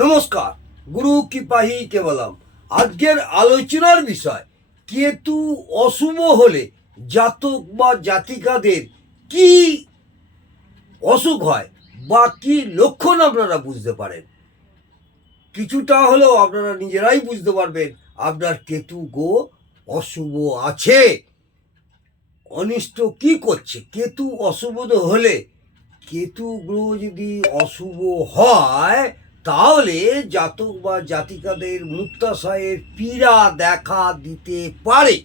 নমস্কার, গুরু কৃপাহি কেবলম। আজকের আলোচনার বিষয় কেতু অশুভ হলে জাতক বা জাতিকাদের কি অসুখ হয় বা কি লক্ষণ আপনারা বুঝতে পারেন। কিছুটা হলেও আপনারা নিজেরাই বুঝতে পারবেন আপনার কেতু গো অশুভ আছে, অনিষ্ট কি করছে। কেতু অশুভ হলে, কেতু গ্রহ যদি অশুভ হয় তাহলে জাতক বা জাতিকাদের মূত্রাশয়ের পীড়া দেখা দিতে পারে।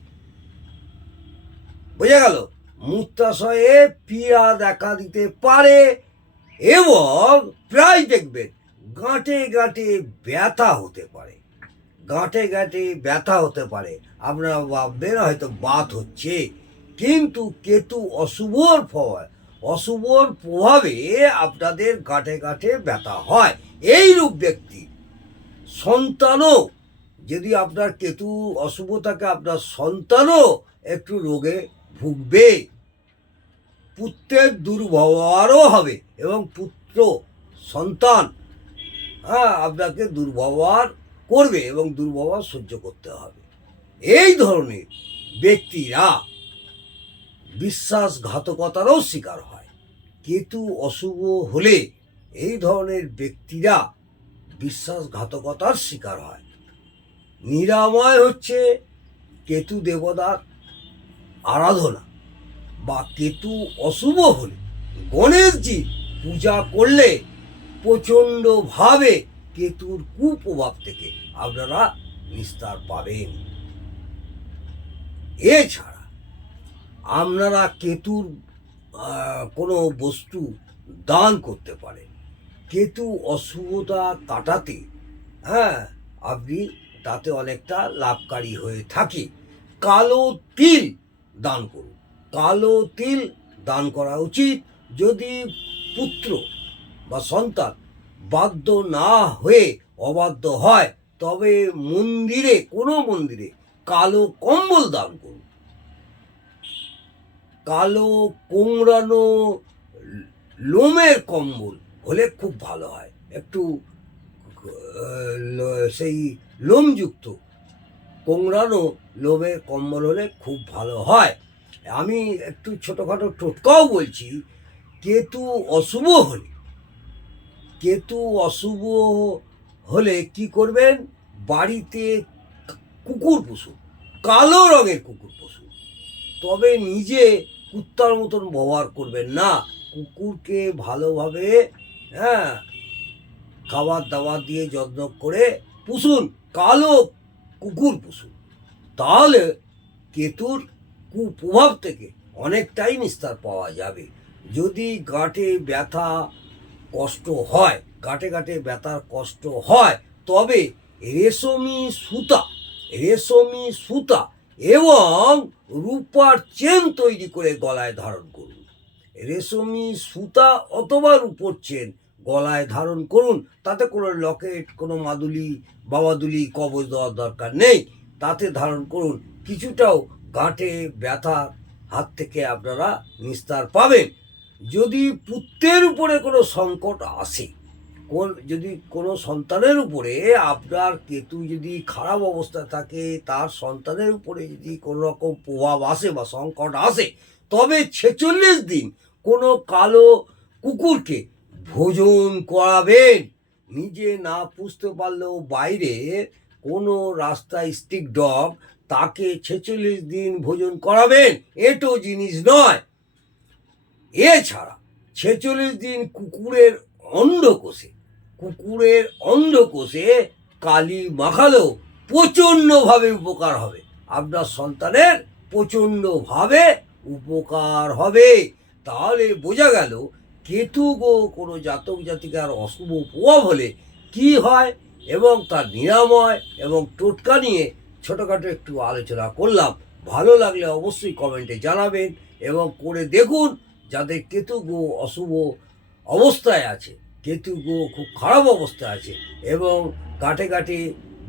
বোঝা গেল? মূত্রাশয়ে পীড়া দেখা দিতে পারে এবং প্রায় দেখবেন গাঁটে গাঁটে ব্যথা হতে পারে। গাঁটে গাঁটে ব্যথা হতে পারে। আপনারা ভাববেন হয়তো বাত হচ্ছে, কিন্তু কেতু অশুভর প্রভাবে আপনাদের গাঁটে গাঁটে ব্যথা হয়। এইরূপ ব্যক্তি সন্তানও, যদি আপনার কেতু অশুভ থাকে, আপনার সন্তানও একটু রোগে ভুগবে। পুত্রের দুর্ব্যবহারও হবে এবং পুত্র সন্তান আপনাকে দুর্ব্যবহার করবে এবং দুর্ব্যবহার সহ্য করতে হবে। এই ধরনের ব্যক্তিরা বিশ্বাসঘাতকতারও শিকার হয়। কেতু অশুভ হলে এই ধরনের ব্যক্তিরা বিশ্বাসঘাতকতার শিকার হয়। নিরাময় হচ্ছে কেতু দেবতার আরাধনা, বা কেতু অশুভ হলে গণেশজি পূজা করলে প্রচণ্ডভাবে কেতুর কুপ্রভাব থেকে আপনারা নিস্তার পাবেন। এছাড়া আপনারা কেতুর কোনো বস্তু দান করতে পারেন। কেতু অশুভতা কাটাতে আপনি তাতে অনেকটা লাভকারী হয়ে থাকে। কালো তিল দান করুন। কালো তিল দান করা উচিত। যদি পুত্র বা সন্তান বাধ্য না হয়ে অবাধ্য হয়, তবে কোনো মন্দিরে কালো কম্বল দান করুন। কালো কোংড়ানো লোমের কম্বল হলে খুব ভালো হয়। একটু সেই লোমযুক্ত কোংড়ানো লোমের কম্বল হলে খুব ভালো হয়। আমি একটু ছোটোখাটো টোটকাও বলছি। কেতু অশুভ হলে কি করবেন? বাড়িতে কুকুর পুষুন, কালো রঙের কুকুর পুষুন। তবে নিজে কুত্তার মতন ব্যবহার করবেন না। কুকুরকে ভালোভাবে খাবার দাবার দিয়ে যত্ন করে পুষুন, কালো কুকুর পুষুন। তাহলে কেতুর কুপ্রভাব থেকে অনেকটাই নিস্তার পাওয়া যাবে। যদি গাঁটে ব্যথা কষ্ট হয়, গাঁটে গাঁটে ব্যথার কষ্ট হয়, তবে রেশমি সুতা এবং রূপার চেন তৈরি করে গলায় ধারণ করুন। রেশমি সুতা অথবা রূপোর চেন গলায় ধারণ করুন। তাতে কোনো লকেট, কোনো মাদুলি, বাবাদুলি, কবজ দেওয়ার দরকার নেই। তাতে ধারণ করুন। কিছুটাও গাঁটে ব্যথার হাত থেকে আপনারা নিস্তার পাবেন। যদি পুত্রের উপরে কোনো সংকট আসে, যদি কোনো সন্তানের উপরে আপনার কেতু যদি খারাপ অবস্থা থাকে, তার সন্তানের উপরে যদি কোনো রকম প্রভাব আসে বা সংকট আসে, তবে 46 দিন কোনো কালো কুকুরকে ভোজন করাবেন। নিজে না পুষতে পারলেও বাইরে কোনো রাস্তায় স্ট্রিট ডগ, তাকে 46 দিন ভোজন করাবেন। এটো জিনিস নয়। এছাড়া 46 দিন কুকুরের অন্ধকোষে কালি মাখালেও প্রচণ্ডভাবে উপকার হবে। আপনার সন্তানের প্রচণ্ডভাবে উপকার হবে। তাহলে বোঝা গেল কেতু কোনো জাতক জাতিকার অশুভ প্রভাব হলে কি হয় এবং তার নিরাময় এবং টোটকা নিয়ে ছোটোখাটো একটু আলোচনা করলাম। ভালো লাগলে অবশ্যই কমেন্টে জানাবেন এবং করে দেখুন। যাদের কেতু অশুভ অবস্থায় আছে, কেতু খুব খারাপ অবস্থায় আছে এবং গাঁটে গাঁটে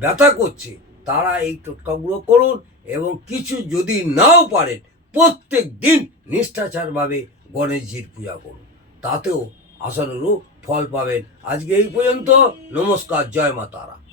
ব্যথা করছে, তারা এই টোটকাগুলো করুন। এবং কিছু যদি নাও পারেন, প্রত্যেক দিন নিষ্ঠাচারভাবে গণেশজির পূজা করুন। তাতেও আশানুরূপ ফল পাবেন। আজকে এই পর্যন্ত। নমস্কার, জয় মা তারা।